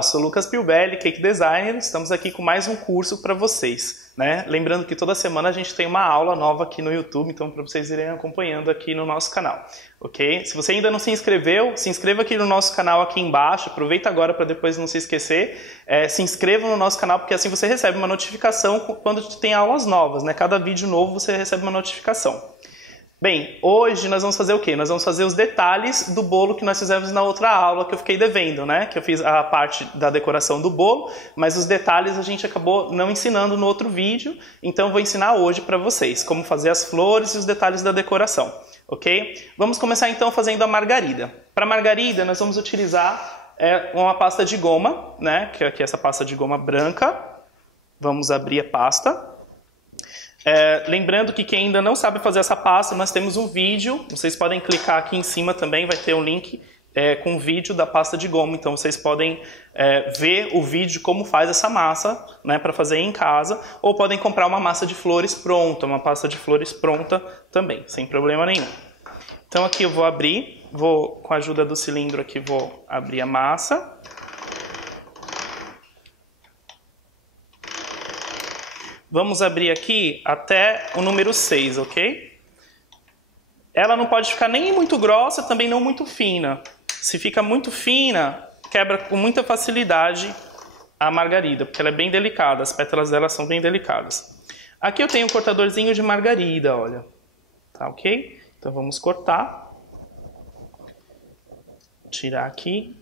Olá, sou Lucas Pilbelli, Cake Designer. Estamos aqui com mais um curso para vocês, né? Lembrando que toda semana a gente tem uma aula nova aqui no YouTube, então para vocês irem acompanhando aqui no nosso canal, ok? Se você ainda não se inscreveu, se inscreva aqui no nosso canal aqui embaixo. Aproveita agora para depois não se esquecer. Se inscreva no nosso canal, porque assim você recebe uma notificação quando tem aulas novas, né? Cada vídeo novo você recebe uma notificação. Bem, hoje nós vamos fazer o quê? Nós vamos fazer os detalhes do bolo que nós fizemos na outra aula que eu fiquei devendo, né? Que eu fiz a parte da decoração do bolo, mas os detalhes a gente acabou não ensinando no outro vídeo, então eu vou ensinar hoje para vocês como fazer as flores e os detalhes da decoração, ok? Vamos começar então fazendo a margarida. Para a margarida nós vamos utilizar uma pasta de goma, né? Que é aqui essa pasta de goma branca. Vamos abrir a pasta. Lembrando que quem ainda não sabe fazer essa pasta, nós temos um vídeo, vocês podem clicar aqui em cima também, vai ter um link com o vídeo da pasta de goma, então vocês podem ver o vídeo de como faz essa massa, né, para fazer em casa, ou podem comprar uma massa de flores pronta, uma pasta de flores pronta também, sem problema nenhum. Então aqui eu vou abrir, com a ajuda do cilindro aqui, vou abrir a massa. Vamos abrir aqui até o número 6, ok? Ela não pode ficar nem muito grossa, também não muito fina. Se fica muito fina, quebra com muita facilidade a margarida, porque ela é bem delicada, as pétalas dela são bem delicadas. Aqui eu tenho um cortadorzinho de margarida, olha. Tá ok? Então vamos cortar. Tirar aqui.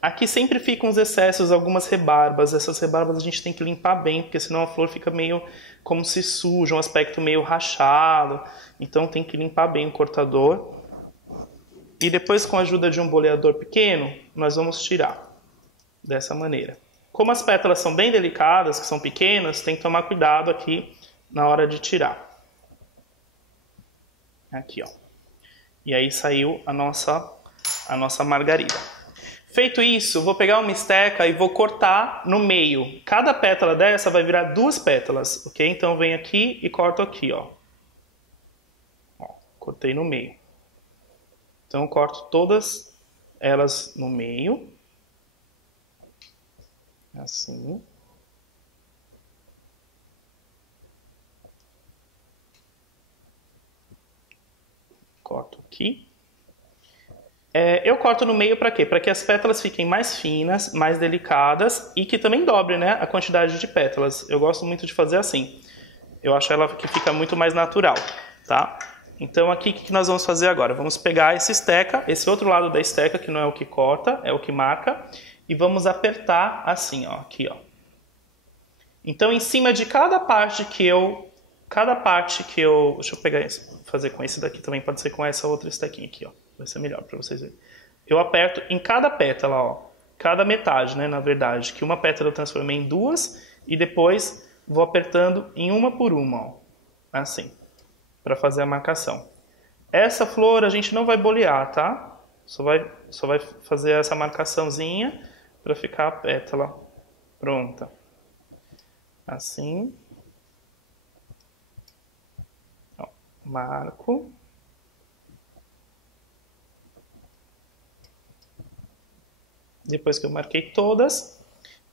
Aqui sempre ficam os excessos, algumas rebarbas. Essas rebarbas a gente tem que limpar bem, porque senão a flor fica meio como se suja, um aspecto meio rachado. Então tem que limpar bem o cortador. E depois, com a ajuda de um boleador pequeno, nós vamos tirar dessa maneira. Como as pétalas são bem delicadas, que são pequenas, tem que tomar cuidado aqui na hora de tirar. Aqui, ó. E aí saiu a nossa margarida. Feito isso, vou pegar uma esteca e vou cortar no meio. Cada pétala dessa vai virar 2 pétalas, ok? Então eu venho aqui e corto aqui, ó. Cortei no meio. Então eu corto todas elas no meio. Assim. Corto aqui. Eu corto no meio para quê? Para que as pétalas fiquem mais finas, mais delicadas e que também dobre, né, a quantidade de pétalas. Eu gosto muito de fazer assim. Eu acho ela que fica muito mais natural, tá? Então aqui o que nós vamos fazer agora? Vamos pegar essa esteca, esse outro lado da esteca que não é o que corta, é o que marca, e vamos apertar assim, ó, aqui, ó. Então em cima de cada parte que eu, deixa eu pegar isso, fazer com esse daqui também, pode ser com essa outra estequinha aqui, ó. Vai ser melhor para vocês verem. Eu aperto em cada pétala, ó. Cada metade, né, na verdade. Que uma pétala eu transformei em 2 e depois vou apertando em uma por uma, ó. Assim. Para fazer a marcação. Essa flor a gente não vai bolear, tá? Só vai fazer essa marcaçãozinha para ficar a pétala pronta. Assim. Ó, marco. Depois que eu marquei todas,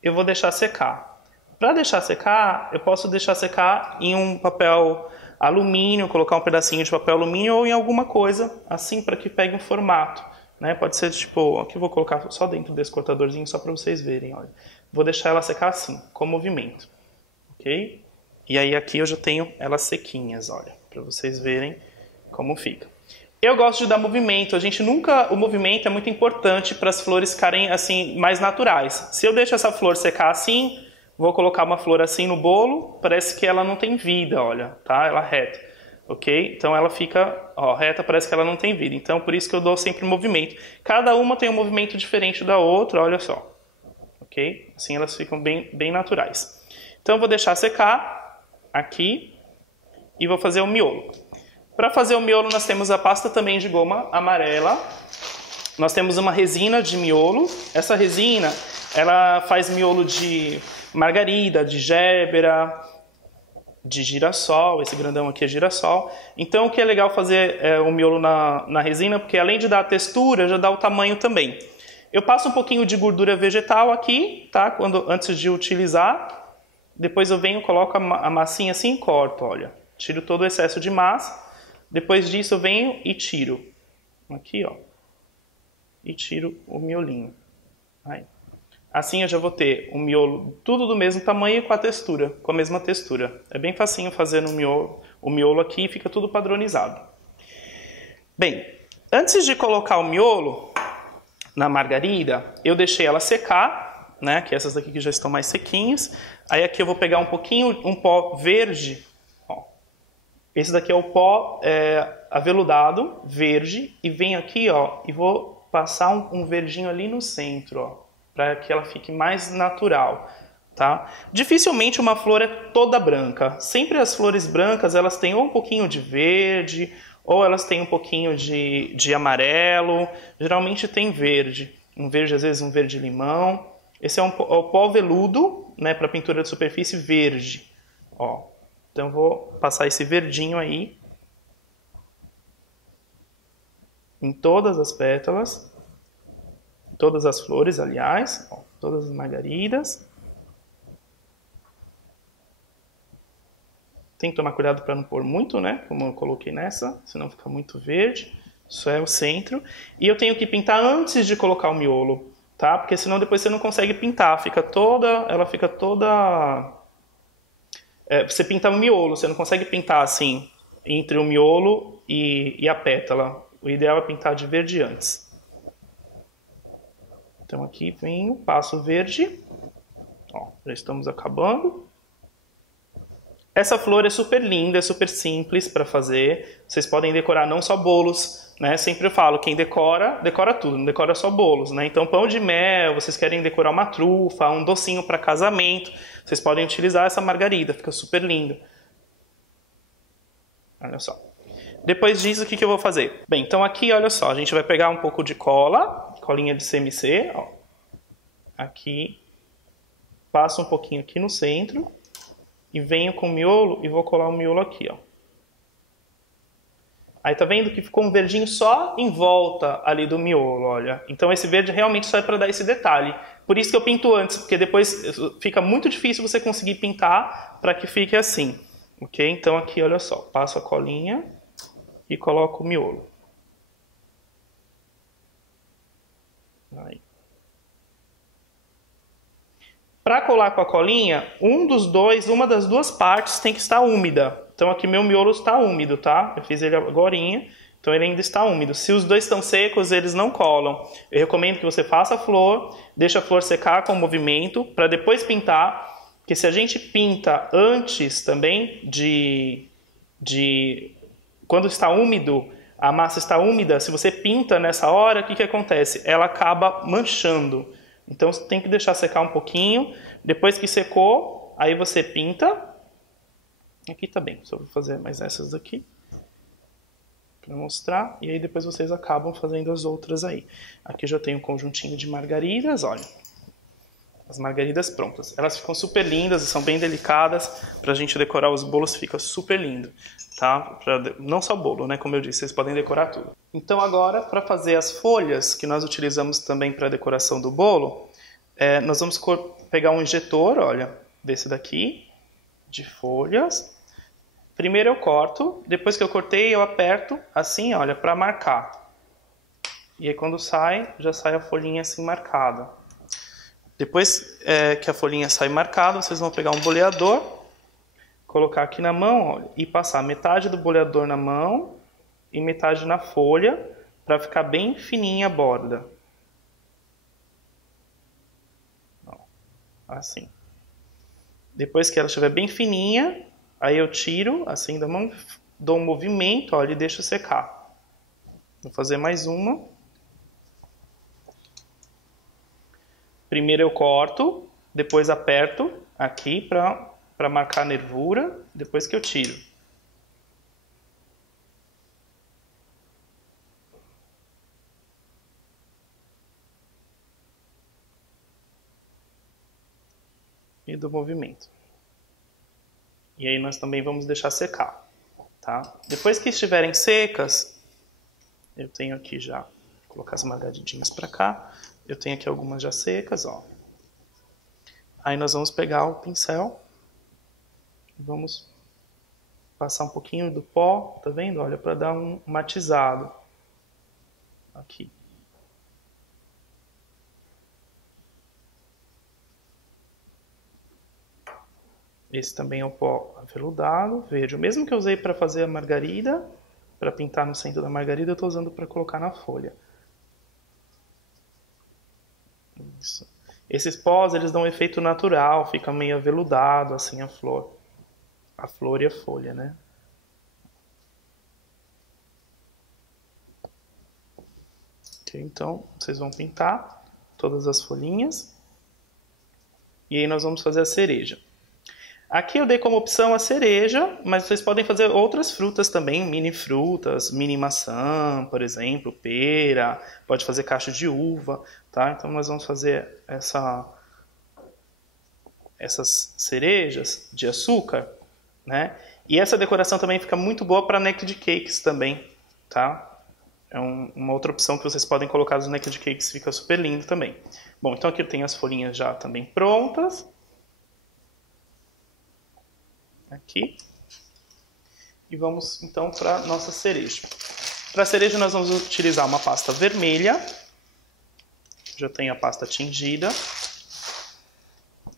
eu vou deixar secar. Para deixar secar, eu posso deixar secar em um papel alumínio, colocar um pedacinho de papel alumínio ou em alguma coisa assim para que pegue um formato, né? Pode ser tipo, aqui eu vou colocar só dentro desse cortadorzinho só para vocês verem, olha. Vou deixar ela secar assim, com movimento, ok? E aí aqui eu já tenho elas sequinhas, olha, para vocês verem como fica. Eu gosto de dar movimento. O movimento é muito importante para as flores ficarem assim mais naturais. Se eu deixo essa flor secar assim, vou colocar uma flor assim no bolo, parece que ela não tem vida, olha, tá? Ela reta, ok? Então ela fica, ó, reta, parece que ela não tem vida. Então por isso que eu dou sempre movimento. Cada uma tem um movimento diferente da outra, olha só, ok? Assim elas ficam bem naturais. Então eu vou deixar secar aqui e vou fazer o miolo. Para fazer o miolo nós temos a pasta também de goma amarela. Nós temos uma resina de miolo. Essa resina, ela faz miolo de margarida, de gébera, de girassol. Esse grandão aqui é girassol. Então o que é legal fazer o miolo na resina, porque além de dar a textura, já dá o tamanho também. Eu passo um pouquinho de gordura vegetal aqui, tá? Antes de utilizar. Depois eu venho, coloco a massinha assim e corto, olha. Tiro todo o excesso de massa. Depois disso eu venho e tiro. Aqui, ó. E tiro o miolinho. Aí. Assim eu já vou ter o miolo tudo do mesmo tamanho e com a mesma textura. É bem facinho fazer o miolo aqui e fica tudo padronizado. Bem, antes de colocar o miolo na margarida, eu deixei ela secar, né? Que essas daqui que já estão mais sequinhas. Aí aqui eu vou pegar um pó verde. Ó. Esse daqui é o pó aveludado, verde. E venho aqui, ó, e vou passar um verdinho ali no centro, ó. Para que ela fique mais natural, tá? Dificilmente uma flor é toda branca. Sempre as flores brancas, elas têm ou um pouquinho de verde, ou elas têm um pouquinho de amarelo. Geralmente tem verde. Um verde, às vezes, um verde limão. Esse é o pó veludo, né, para pintura de superfície verde. Ó. Então, eu vou passar esse verdinho aí em todas as pétalas. Todas as flores, aliás, ó, todas as margaridas. Tem que tomar cuidado para não pôr muito, né? Como eu coloquei nessa, senão fica muito verde. Isso é o centro. E eu tenho que pintar antes de colocar o miolo, tá? Porque senão depois você não consegue pintar. Ela fica toda... você pinta o miolo, você não consegue pintar assim, entre o miolo e a pétala. O ideal é pintar de verde antes. Então aqui venho, passo verde. Ó, já estamos acabando. Essa flor é super linda, é super simples para fazer. Vocês podem decorar não só bolos, né? Sempre eu falo, quem decora, decora tudo, não decora só bolos, né? Então pão de mel, vocês querem decorar uma trufa, um docinho para casamento, vocês podem utilizar essa margarida, fica super linda. Olha só. Depois disso, o que eu vou fazer? Bem, então aqui, olha só, a gente vai pegar um pouco de colinha de CMC, ó. Aqui, passo um pouquinho aqui no centro e venho com o miolo e vou colar o miolo aqui, ó. Aí tá vendo que ficou um verdinho só em volta ali do miolo, olha. Então esse verde realmente só é para dar esse detalhe. Por isso que eu pinto antes, porque depois fica muito difícil você conseguir pintar para que fique assim, ok? Então aqui, olha só, passo a colinha e coloco o miolo. Aí. Para colar com a colinha, uma das duas partes tem que estar úmida. Então aqui meu miolo está úmido, tá? Eu fiz ele agorinha, então ele ainda está úmido. Se os dois estão secos, eles não colam. Eu recomendo que você faça a flor, deixe a flor secar com o movimento, para depois pintar. Porque se a gente pinta antes também quando está úmido, a massa está úmida, se você pinta nessa hora, o que acontece? Ela acaba manchando. Então você tem que deixar secar um pouquinho. Depois que secou, aí você pinta. Aqui tá bem, só vou fazer mais essas aqui para mostrar. E aí depois vocês acabam fazendo as outras aí. Aqui já tem um conjuntinho de margaridas, olha. As margaridas prontas. Elas ficam super lindas e são bem delicadas. Pra gente decorar os bolos fica super lindo, tá? Não só bolo, né? Como eu disse, vocês podem decorar tudo. Então agora, para fazer as folhas que nós utilizamos também para decoração do bolo, nós vamos pegar um injetor, olha, desse daqui, de folhas. Primeiro eu corto, depois que eu cortei eu aperto assim, olha, para marcar. E aí quando sai, já sai a folhinha assim marcada. Depois que a folhinha sai marcada, vocês vão pegar um boleador, colocar aqui na mão, olha, e passar metade do boleador na mão e metade na folha, para ficar bem fininha a borda. Assim. Depois que ela estiver bem fininha, aí eu tiro assim da mão, dou um movimento, olha, e deixo secar. Vou fazer mais uma. Primeiro eu corto, depois aperto aqui para marcar a nervura, depois que eu tiro. E do movimento. E aí nós também vamos deixar secar, tá? Depois que estiverem secas, eu tenho aqui já, vou colocar as margaridinhas para cá. Eu tenho aqui algumas já secas, ó. Aí nós vamos pegar o pincel e vamos passar um pouquinho do pó, tá vendo? Olha, para dar um matizado. Aqui. Esse também é o pó aveludado, verde. O mesmo que eu usei para fazer a margarida, para pintar no centro da margarida, eu estou usando para colocar na folha. Isso. Esses pós, eles dão um efeito natural, fica meio aveludado, assim, a flor. A flor e a folha, né? Ok, então, vocês vão pintar todas as folhinhas. E aí nós vamos fazer a cereja. Aqui eu dei como opção a cereja, mas vocês podem fazer outras frutas também, mini frutas, mini maçã, por exemplo, pera, pode fazer cacho de uva, tá? Então nós vamos fazer essas cerejas de açúcar, né? E essa decoração também fica muito boa para naked cakes também, tá? É uma outra opção que vocês podem colocar nos naked cakes, fica super lindo também. Bom, então aqui eu tenho as folhinhas já também prontas. Aqui. E vamos então para nossa cereja. Para a cereja nós vamos utilizar uma pasta vermelha. Já tenho a pasta tingida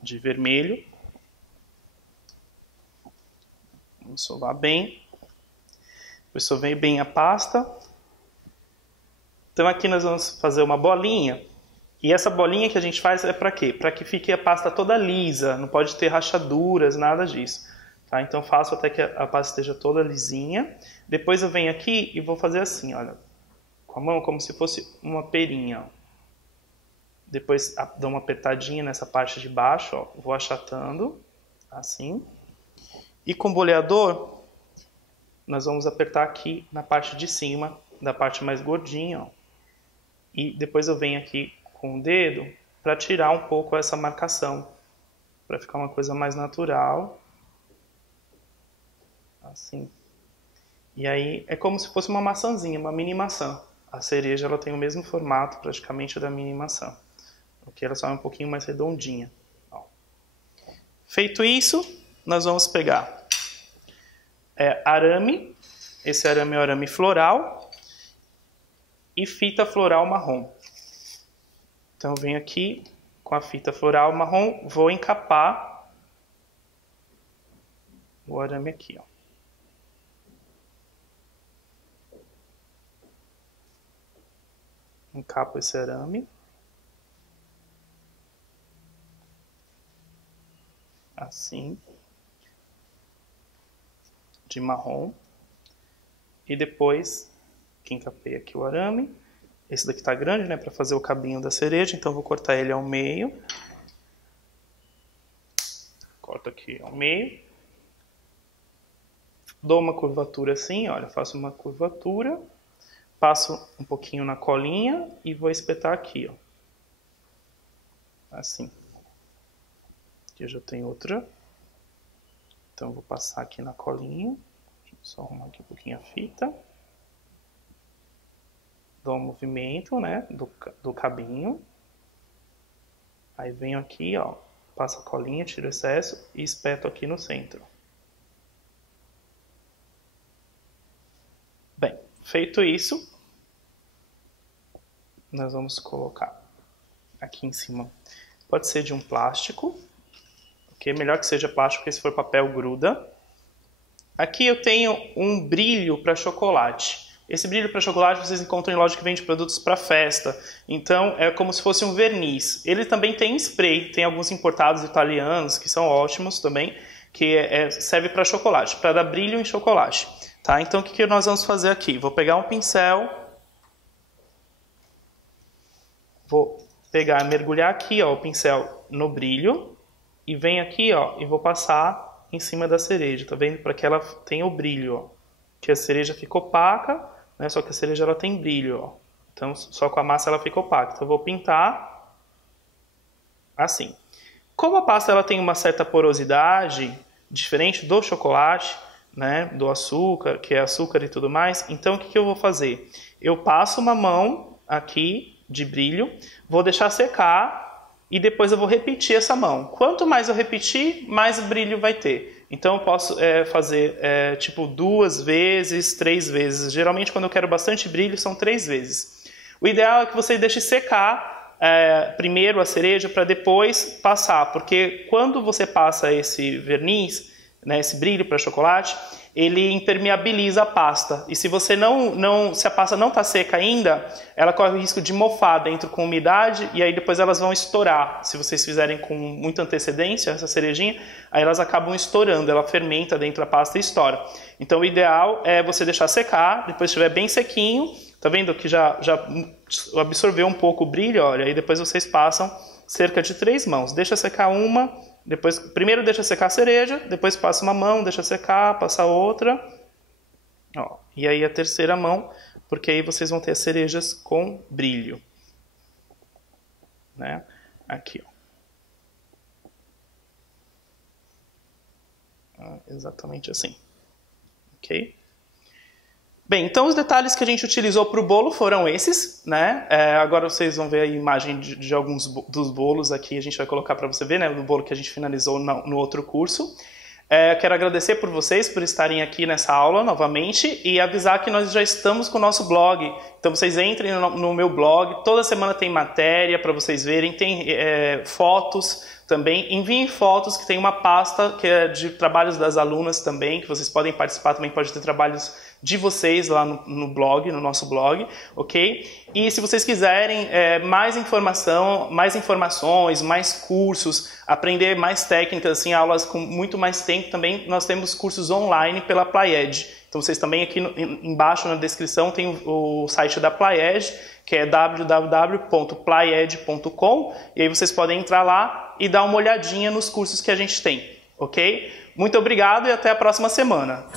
de vermelho. Vamos sovar bem. Depois sovei bem a pasta. Então aqui nós vamos fazer uma bolinha. E essa bolinha que a gente faz é para quê? Para que fique a pasta toda lisa, não pode ter rachaduras, nada disso. Tá? Então faço até que a pasta esteja toda lisinha. Depois eu venho aqui e vou fazer assim, olha. Com a mão, como se fosse uma perinha. Ó. Depois dou uma apertadinha nessa parte de baixo, ó. Vou achatando, assim. E com o boleador, nós vamos apertar aqui na parte de cima, da parte mais gordinha, ó. E depois eu venho aqui com o dedo para tirar um pouco essa marcação. Para ficar uma coisa mais natural. Assim. E aí é como se fosse uma maçãzinha, uma mini maçã. A cereja ela tem o mesmo formato praticamente da mini maçã. Aqui ela só é um pouquinho mais redondinha. Ó. Feito isso, nós vamos pegar arame. Esse arame é o arame floral. E fita floral marrom. Então eu venho aqui com a fita floral marrom, vou encapar o arame aqui, ó. Encapo esse arame. Assim. De marrom. E depois que encapei aqui o arame. Esse daqui tá grande, né? Para fazer o cabinho da cereja. Então eu vou cortar ele ao meio. Corto aqui ao meio. Dou uma curvatura assim, olha. Faço uma curvatura. Passo um pouquinho na colinha e vou espetar aqui, ó. Assim. Aqui eu já tenho outra. Então eu vou passar aqui na colinha. Deixa eu só arrumar aqui um pouquinho a fita. Dou um movimento, né, do cabinho. Aí venho aqui, ó. Passo a colinha, tiro o excesso e espeto aqui no centro. Bem, feito isso, nós vamos colocar aqui em cima. Pode ser de um plástico, ok? Melhor que seja plástico, porque se for papel gruda. Aqui eu tenho um brilho para chocolate. Esse brilho para chocolate vocês encontram em loja que vende produtos para festa. Então é como se fosse um verniz. Ele também tem spray, tem alguns importados italianos que são ótimos também, que serve para chocolate, para dar brilho em chocolate. Tá? Então o que nós vamos fazer aqui? Vou pegar um pincel, vou pegar, mergulhar aqui, ó, o pincel no brilho e venho aqui, ó, e vou passar em cima da cereja, tá vendo? Para que ela tenha o brilho, ó. Que a cereja fica opaca, né? Só que a cereja ela tem brilho, ó. Então só com a massa ela fica opaca. Então eu vou pintar assim. Como a pasta ela tem uma certa porosidade, diferente do chocolate, né, do açúcar, que é açúcar e tudo mais, então o que eu vou fazer? Eu passo uma mão aqui de brilho, vou deixar secar e depois eu vou repetir essa mão. Quanto mais eu repetir, mais brilho vai ter. Então eu posso fazer tipo 2 vezes, 3 vezes. Geralmente quando eu quero bastante brilho são 3 vezes. O ideal é que você deixe secar primeiro a cereja para depois passar, porque quando você passa esse verniz, né, esse brilho para chocolate, ele impermeabiliza a pasta. E se você se a pasta não está seca ainda, ela corre o risco de mofar dentro com umidade e aí depois elas vão estourar. Se vocês fizerem com muita antecedência essa cerejinha, aí elas acabam estourando, ela fermenta dentro da pasta e estoura. Então o ideal é você deixar secar, depois estiver bem sequinho, tá vendo que já absorveu um pouco o brilho, olha, aí depois vocês passam cerca de 3 mãos. Deixa secar uma, depois, primeiro deixa secar a cereja, depois passa uma mão, deixa secar, passa outra. Ó, e aí a terceira mão, porque aí vocês vão ter as cerejas com brilho. Né? Aqui, ó. Exatamente assim. Ok? Bem, então os detalhes que a gente utilizou para o bolo foram esses, né? Agora vocês vão ver a imagem de alguns dos bolos aqui, a gente vai colocar para você ver, né? Do bolo que a gente finalizou no outro curso. Quero agradecer por vocês por estarem aqui nessa aula novamente e avisar que nós já estamos com o nosso blog. Então vocês entrem no meu blog, toda semana tem matéria para vocês verem, tem fotos também. Enviem fotos, que tem uma pasta que é de trabalhos das alunas também, que vocês podem participar, também pode ter trabalhos de vocês lá no blog, no nosso blog, ok? E se vocês quiserem mais informações, mais cursos, aprender mais técnicas, assim, aulas com muito mais tempo também, nós temos cursos online pela Played. Então vocês também aqui embaixo na descrição tem o site da Played, que é www.played.com, e aí vocês podem entrar lá e dar uma olhadinha nos cursos que a gente tem, ok? Muito obrigado e até a próxima semana.